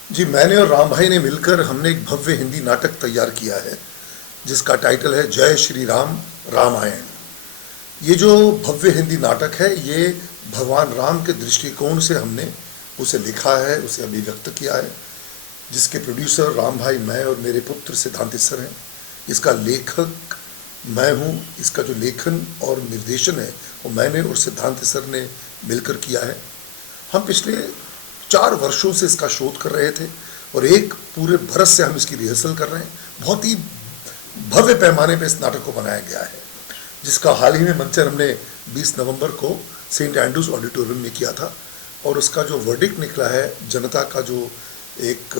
जी, मैंने और राम भाई ने मिलकर हमने एक भव्य हिंदी नाटक तैयार किया है जिसका टाइटल है जय श्री राम रामायण। ये जो भव्य हिंदी नाटक है ये भगवान राम के दृष्टिकोण से हमने उसे लिखा है, उसे अभिव्यक्त किया है, जिसके प्रोड्यूसर राम भाई, मैं और मेरे पुत्र सिद्धांत सर हैं। इसका लेखक मैं हूँ। इसका जो लेखन और निर्देशन है वो मैंने और सिद्धांत सर ने मिलकर किया है। हम पिछले 4 वर्षों से इसका शोध कर रहे थे और एक पूरे बरस से हम इसकी रिहर्सल कर रहे हैं। बहुत ही भव्य पैमाने पर इस नाटक को बनाया गया है, जिसका हाल ही में मंचन हमने 20 नवंबर को सेंट एंड्रूज ऑडिटोरियम में किया था। और उसका जो वर्डिक्ट निकला है, जनता का जो एक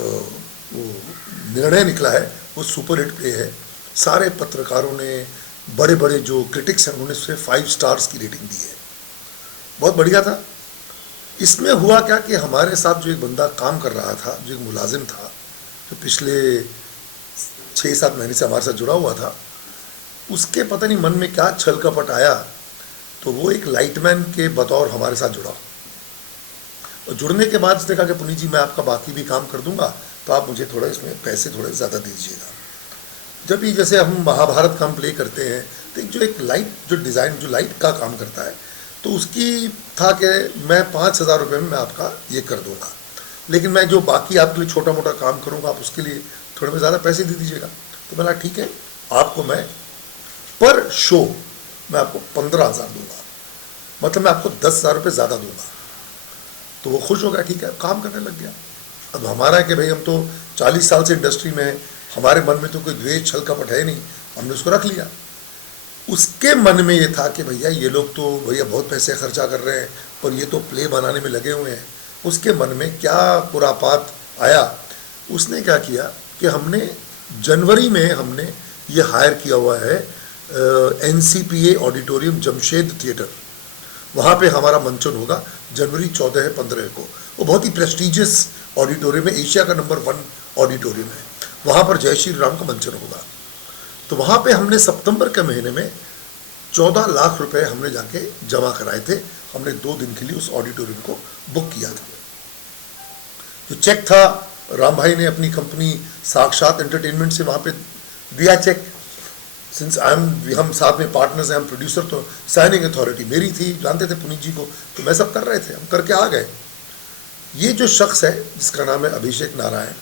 निर्णय निकला है, वो सुपर हिट प्ले है। सारे पत्रकारों ने, बड़े बड़े जो क्रिटिक्स हैं, उन्होंने उसे 5 स्टार्स की रेटिंग दी है। बहुत बढ़िया था। इसमें हुआ क्या कि हमारे साथ जो एक बंदा काम कर रहा था, जो एक मुलाजिम था, जो पिछले 6-7 महीने से हमारे साथ जुड़ा हुआ था, उसके पता नहीं मन में क्या छल कपट आया, तो वो एक लाइटमैन के बतौर हमारे साथ जुड़ा। और जुड़ने के बाद उसने कहा कि पुनीत जी, मैं आपका बाकी भी काम कर दूंगा, तो आप मुझे थोड़ा इसमें पैसे थोड़े ज़्यादा दीजिएगा। जब भी जैसे हम महाभारत का हम प्ले करते हैं तो एक लाइट जो डिज़ाइन, जो लाइट का काम करता है, तो उसकी था कि मैं 5,000 रुपये में मैं आपका ये कर दूंगा, लेकिन मैं जो बाकी आपके लिए छोटा मोटा काम करूंगा, आप उसके लिए थोड़े में ज़्यादा पैसे दे दीजिएगा। तो मैंने ठीक है, आपको मैं पर शो मैं आपको 15,000 दूंगा, मतलब मैं आपको 10,000 रुपये ज़्यादा दूंगा। तो वो खुश हो गया, ठीक है, काम करने लग गया। अब हमारा है कि भाई हम तो 40 साल से इंडस्ट्री में हैं, हमारे मन में तो कोई द्वेष छल कपट है नहीं, हमने उसको रख लिया। उसके मन में ये था कि भैया ये लोग तो भैया बहुत पैसे खर्चा कर रहे हैं और ये तो प्ले बनाने में लगे हुए हैं। उसके मन में क्या खुरापात आया, उसने क्या किया कि हमने जनवरी में हमने ये हायर किया हुआ है NCPA ऑडिटोरियम, जमशेद थिएटर। वहाँ पे हमारा मंचन होगा जनवरी 14-15 को। वो बहुत ही प्रेस्टिजियस ऑडिटोरियम है, एशिया का नंबर 1 ऑडिटोरियम है। वहाँ पर जय श्री राम का मंचन होगा। तो वहाँ पे हमने सितंबर के महीने में 14 लाख रुपए हमने जाके जमा कराए थे। हमने 2 दिन के लिए उस ऑडिटोरियम को बुक किया था। जो चेक था, राम भाई ने अपनी कंपनी साक्षात एंटरटेनमेंट से वहाँ पे दिया चेक। सिंस हम साथ में पार्टनर्स हैं, हम प्रोड्यूसर, तो साइनिंग अथॉरिटी मेरी थी, जानते थे पुनीत जी को, तो मैं सब कर रहे थे, हम करके आ गए। ये जो शख्स है जिसका नाम है अभिषेक नारायण,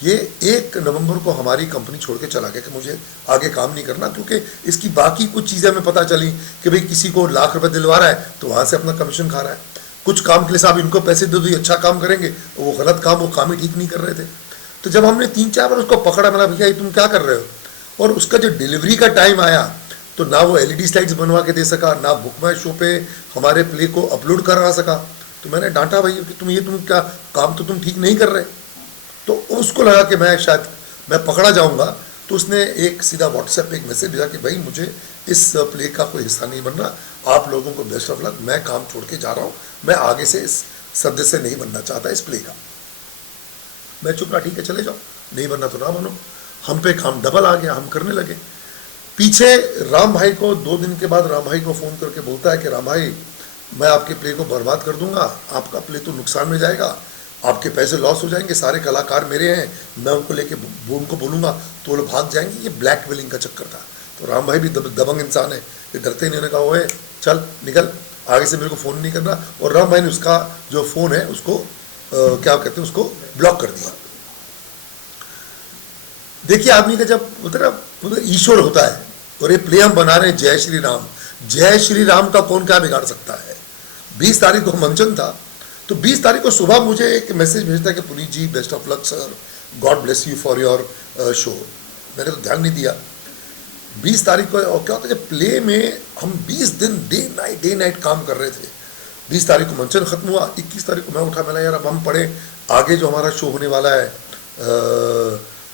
ये 1 नवंबर को हमारी कंपनी छोड़ के चला गया कि मुझे आगे काम नहीं करना, क्योंकि इसकी बाकी कुछ चीज़ें हमें पता चली कि भाई किसी को लाख रुपए दिलवा रहा है तो वहाँ से अपना कमीशन खा रहा है। कुछ काम के लिए साहब इनको पैसे दे दो, ये अच्छा काम करेंगे, वो गलत काम, वो काम ही ठीक नहीं कर रहे थे। तो जब हमने 3-4 बार उसको पकड़ा, मैंने भैया तुम क्या कर रहे हो, और उसका जो डिलीवरी का टाइम आया तो ना वो LED स्लाइड्स बनवा के दे सका, ना बुक माई शो पे हमारे प्ले को अपलोड करा सका। तो मैंने डांटा, भाई कि तुम क्या काम तो तुम ठीक नहीं कर रहे। तो उसको लगा कि मैं शायद मैं पकड़ा जाऊंगा, तो उसने एक सीधा व्हाट्सएप पे एक मैसेज भेजा कि भाई मुझे इस प्ले का कोई हिस्सा नहीं बनना, आप लोगों को बेस्ट ऑफ लक, मैं काम छोड़ के जा रहा हूँ, मैं आगे से इस सदस्य नहीं बनना चाहता इस प्ले का। मैं चुप रहा, ठीक है चले जाओ, नहीं बनना तो ना बनो। हम पे काम डबल आ गया, हम करने लगे। पीछे राम भाई को 2 दिन के बाद राम भाई को फ़ोन करके बोलता है कि राम भाई, मैं आपके प्ले को बर्बाद कर दूंगा, आपका प्ले तो नुकसान में जाएगा, आपके पैसे लॉस हो जाएंगे, सारे कलाकार मेरे हैं, मैं उनको लेके उनको बोलूँगा तो वो लोग भाग जाएंगे। ये ब्लैकमेलिंग का चक्कर था। तो राम भाई भी दबंग इंसान है, ये डरते नहीं, उन्होंने कहा ओए चल निकल, आगे से मेरे को फ़ोन नहीं करना। और राम भाई ने उसका जो फ़ोन है उसको क्या कहते हैं, उसको ब्लॉक कर दिया। देखिए आदमी का जब मतलब ईश्वर होता है, और ये प्ले हम बना रहे हैं जय श्री राम, जय श्री राम का कौन क्या बिगाड़ सकता है। 20 तारीख को मंचन था, तो 20 तारीख को सुबह मुझे एक मैसेज भेजता है कि Puneet ji best of luck sir, God bless you for your show. मैंने तो ध्यान नहीं दिया। 20 तारीख को, और क्या होता है, प्ले में हम 20 दिन डे नाइट काम कर रहे थे। 20 तारीख को मंचन खत्म हुआ, 21 तारीख को मैं उठा, मैंने यार अब हम पढ़े आगे जो हमारा शो होने वाला है,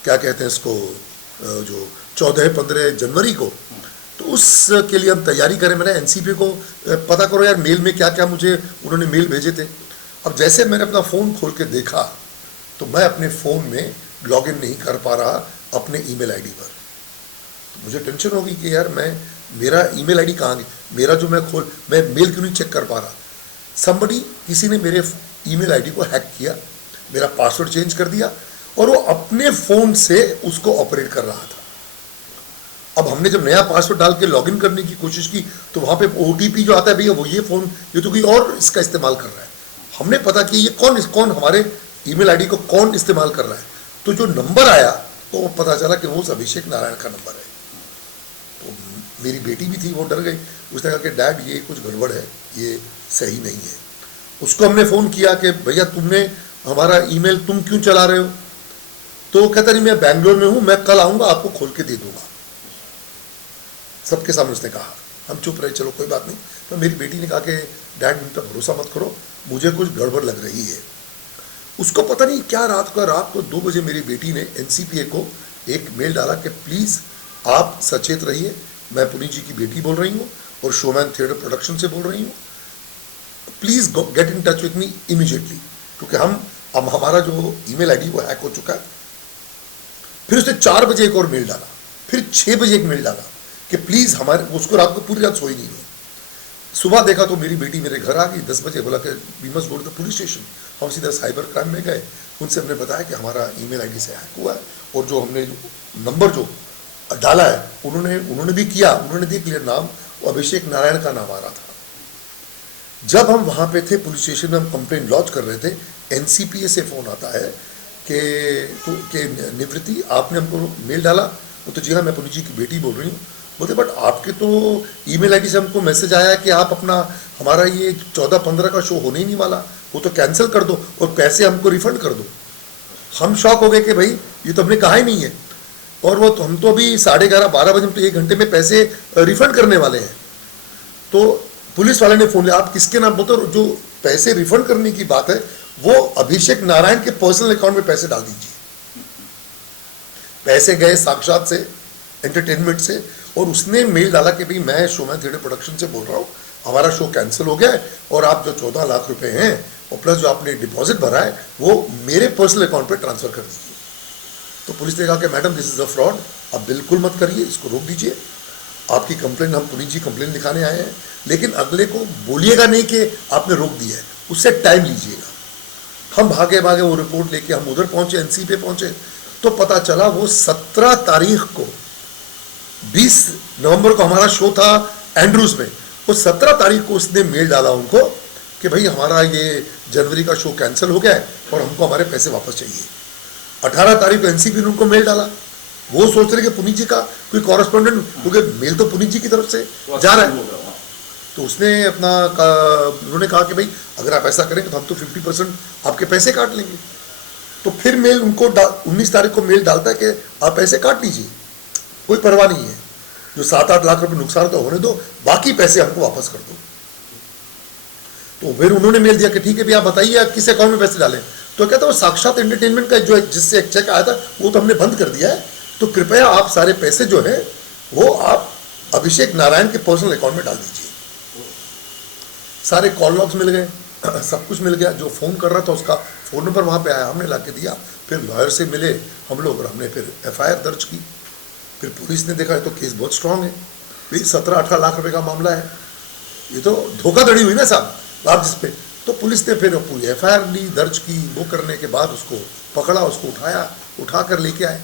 क्या कहते हैं इसको, जो 14-15 जनवरी को, तो उसके लिए हम तैयारी करें। मैंने NCPA को पता करो यार मेल में क्या क्या मुझे उन्होंने मेल भेजे थे। अब जैसे मैंने अपना फ़ोन खोल के देखा तो मैं अपने फ़ोन में लॉगिन नहीं कर पा रहा अपने ईमेल आईडी पर। तो मुझे टेंशन हो गई कि यार मेरा ईमेल आईडी कहाँ गई, मेरा जो मैं मेल क्यों नहीं चेक कर पा रहा। किसी ने मेरे ईमेल आईडी को हैक किया, मेरा पासवर्ड चेंज कर दिया और वो अपने फ़ोन से उसको ऑपरेट कर रहा था। अब हमने जब नया पासवर्ड डाल के लॉगिन करने की कोशिश की तो वहाँ पे OTP जो आता है, भैया वो ये फ़ोन, ये तो कोई और इसका इस्तेमाल कर रहा है। हमने पता कि ये कौन हमारे ईमेल आईडी को कौन इस्तेमाल कर रहा है, तो जो नंबर आया तो पता चला कि वो अभिषेक नारायण का नंबर है। तो मेरी बेटी भी थी, वो डर गई, उसने कहा कि डैड ये कुछ गड़बड़ है, ये सही नहीं है। उसको हमने फ़ोन किया कि भैया तुमने हमारा ईमेल तुम क्यों चला रहे हो, तो कहता नहीं मैं बैंगलोर में हूँ, मैं कल आऊँगा आपको खोल के दे दूँगा। सबके सामने उसने कहा, हम चुप रहे, चलो कोई बात नहीं। तो मेरी बेटी ने कहा कि डैड मुझ पर भरोसा मत करो, मुझे कुछ गड़बड़ लग रही है। उसको पता नहीं क्या रात को 2 बजे मेरी बेटी ने NCPA को एक मेल डाला कि प्लीज़ आप सचेत रहिए, मैं पुनीत जी की बेटी बोल रही हूँ और शोमैन थिएटर प्रोडक्शन से बोल रही हूँ, please get in touch with me immediately, क्योंकि अब हमारा जो ईमेल आईडी वो हैक हो चुका है। फिर उसने 4 बजे एक और मेल डाला, फिर 6 बजे एक मेल डाला कि प्लीज़ हमारे, उसको रात को पूरी रात सोई नहीं हुई। सुबह देखा तो मेरी बेटी मेरे घर आ गई 10 बजे, बोला कि we must go to the police station. हम सीधा साइबर क्राइम में गए, उनसे हमने बताया कि हमारा ईमेल आईडी से हैक हुआ है और जो हमने नंबर जो डाला है उन्होंने भी किया, उन्होंने देख लिया नाम, वो अभिषेक नारायण का नाम आ रहा था। जब हम वहाँ पे थे पुलिस स्टेशन में, हम कंप्लेंट लॉन्च कर रहे थे, NCPA से फ़ोन आता है कि निवृत्ति आपने हमको मेल डाला। वो तो जी हाँ, मैं पुनीत जी की बेटी बोल रही हूँ। बोलते बट आपके तो ईमेल आईडी से हमको मैसेज आया कि आप हमारा ये 14-15 का शो होने ही नहीं वाला, वो तो कैंसिल कर दो और पैसे हमको रिफंड कर दो। हम शॉक हो गए कि भाई ये तो हमने कहा ही नहीं है, और वो तो हम तो अभी 11:30-12 बजे तो 1 घंटे में पैसे रिफंड करने वाले हैं। तो पुलिस वाले ने फ़ोन लिया, आप किसके नाम बोलते, जो पैसे रिफंड करने की बात है वो अभिषेक नारायण के पर्सनल अकाउंट में पैसे डाल दीजिए। पैसे गए साक्षात से, एंटरटेनमेंट से, और उसने मेल डाला कि भाई मैं शोमैन थिएटर प्रोडक्शन से बोल रहा हूँ, हमारा शो कैंसिल हो गया है और आप जो 14 लाख रुपए हैं और प्लस जो आपने डिपॉजिट भरा है वो मेरे पर्सनल अकाउंट पे ट्रांसफ़र कर दीजिए। तो पुलिस ने कहा कि madam this is a fraud, आप बिल्कुल मत करिए, इसको रोक दीजिए। आपकी कंप्लेन, हम पुनीत जी कंप्लेन लिखाने आए हैं, लेकिन अगले को बोलिएगा नहीं कि आपने रोक दिया है, उससे टाइम लीजिएगा। हम भागे वो रिपोर्ट लेके हम उधर पहुँचे, NCPA पहुँचे, तो पता चला वो 17 तारीख को, 20 नवंबर को हमारा शो था एंड्रूज में, वो 17 तारीख को उसने मेल डाला उनको कि भाई हमारा ये जनवरी का शो कैंसिल हो गया है और हमको हमारे पैसे वापस चाहिए। 18 तारीख को NCPA ने उनको मेल डाला, वो सोच रहे कि पुनीत जी का कोई कॉरेस्पॉन्डेंट, क्योंकि मेल तो पुनीत जी की तरफ से जा रहा है, तो उसने उन्होंने कहा कि भाई अगर आप ऐसा करेंगे तो हम तो 50% आपके पैसे काट लेंगे। तो फिर मेल उनको 19 तारीख को मेल डालता है कि आप पैसे काट लीजिए, कोई परवाह नहीं है, जो 7-8 लाख रुपए नुकसान तो होने दो, बाकी पैसे हमको वापस कर दो। तो फिर उन्होंने मेल दिया कि ठीक है भैया आप बताइए आप किस अकाउंट में पैसे डालें। तो कहता वो साक्षात एंटरटेनमेंट का जो जिससे एक चेक आया था वो तो हमने बंद कर दिया है, तो कृपया आप सारे पैसे जो है वो आप अभिषेक नारायण के पर्सनल अकाउंट में डाल दीजिए। सारे कॉल लॉग्स मिल गए, सब कुछ मिल गया, जो फ़ोन कर रहा था उसका फ़ोन नंबर वहाँ पे आया, हमने ला के दिया। फिर लॉयर से मिले हम लोग और हमने फिर FIR दर्ज की। फिर पुलिस ने देखा तो केस बहुत स्ट्रांग है, भाई 17-18 लाख रुपए का मामला है, ये तो धोखाधड़ी हुई ना साहब आप जिस पे। तो पुलिस ने फिर पूरी FIR ली, दर्ज की, वो करने के बाद उसको पकड़ा, उसको उठा कर लेके आए,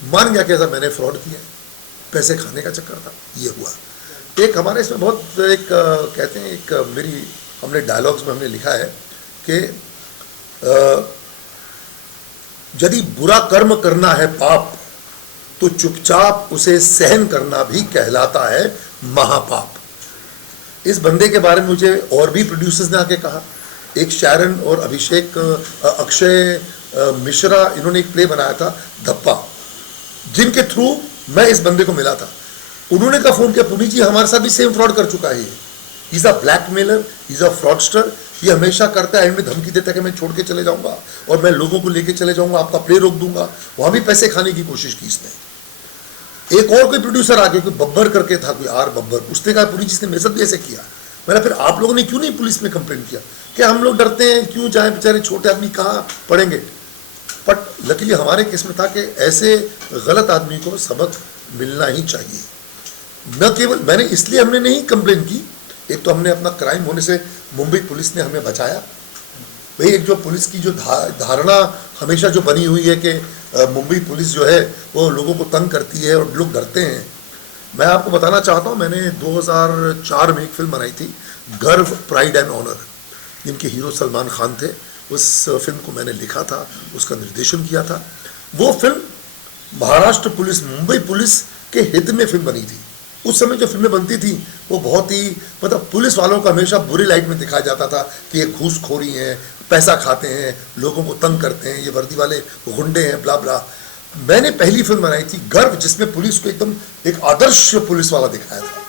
मान गया कि ऐसा मैंने फ्रॉड किया, पैसे खाने का चक्कर था, ये हुआ। एक हमारे इसमें बहुत एक कहते हैं, एक मेरी हमने डायलॉग्स में हमने लिखा है कि यदि बुरा कर्म करना है पाप तो चुपचाप उसे सहन करना भी कहलाता है महापाप। इस बंदे के बारे में मुझे और भी प्रोड्यूसर्स ने आके कहा, एक शारन और अभिषेक, अक्षय मिश्रा, इन्होंने एक प्ले बनाया था धप्पा, जिनके थ्रू मैं इस बंदे को मिला था। उन्होंने कहा फ़ोन किया, पुनीत जी हमारे साथ भी सेम फ्रॉड कर चुका है, ये is a blackmailer, is a fraudster, ये हमेशा करता है, एंड में धमकी देता है कि मैं छोड़ के चले जाऊंगा और मैं लोगों को लेके चले जाऊंगा, आपका प्ले रोक दूंगा। वहाँ भी पैसे खाने की कोशिश की इसने। एक और कोई प्रोड्यूसर आ गया, कोई बब्बर करके था, कोई आर बब्बर, उसने कहा पुनीत जी ने मेरे साथ भी ऐसे किया। मैंने फिर आप लोगों ने क्यों नहीं पुलिस में कंप्लेंट किया, कि हम लोग डरते हैं, क्यों जाए, बेचारे छोटे आदमी कहाँ पढ़ेंगे। बट लकीली हमारे केस में था कि ऐसे गलत आदमी को सबक मिलना ही चाहिए। न केवल मैंने इसलिए हमने नहीं कंप्लेन की, एक तो हमने अपना क्राइम होने से मुंबई पुलिस ने हमें बचाया, भाई एक जो पुलिस की जो धारणा हमेशा जो बनी हुई है कि मुंबई पुलिस जो है वो लोगों को तंग करती है और लोग डरते हैं। मैं आपको बताना चाहता हूँ, मैंने 2004 में एक फिल्म बनाई थी, गर्व प्राइड एंड ऑनर, जिनके हीरो सलमान खान थे। उस फिल्म को मैंने लिखा था, उसका निर्देशन किया था। वो film Maharashtra police, Mumbai police के हित में फिल्म बनी थी। उस समय जो फिल्में बनती थी वो बहुत ही मतलब पुलिस वालों को हमेशा बुरी लाइट में दिखाया जाता था कि ये घूसखोरी हैं, पैसा खाते हैं, लोगों को तंग करते हैं, ये वर्दी वाले गुंडे हैं, ब्ला ब्ला। मैंने पहली फिल्म बनाई थी गर्व, जिसमें पुलिस को एकदम एक आदर्श पुलिस वाला दिखाया था।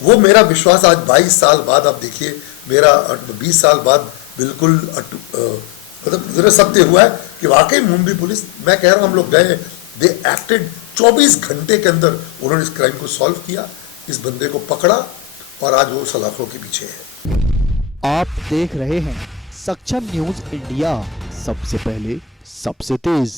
वो मेरा विश्वास आज 22 साल बाद, आप देखिए मेरा 20 साल बाद बिल्कुल मतलब सत्य हुआ है कि वाकई मुंबई पुलिस, मैं कह रहा हूँ हम लोग गए, दे एक्टेड 24 घंटे के अंदर उन्होंने इस क्राइम को सॉल्व किया, इस बंदे को पकड़ा और आज वो सलाखों के पीछे है। आप देख रहे हैं सक्षम न्यूज इंडिया, सबसे पहले सबसे तेज।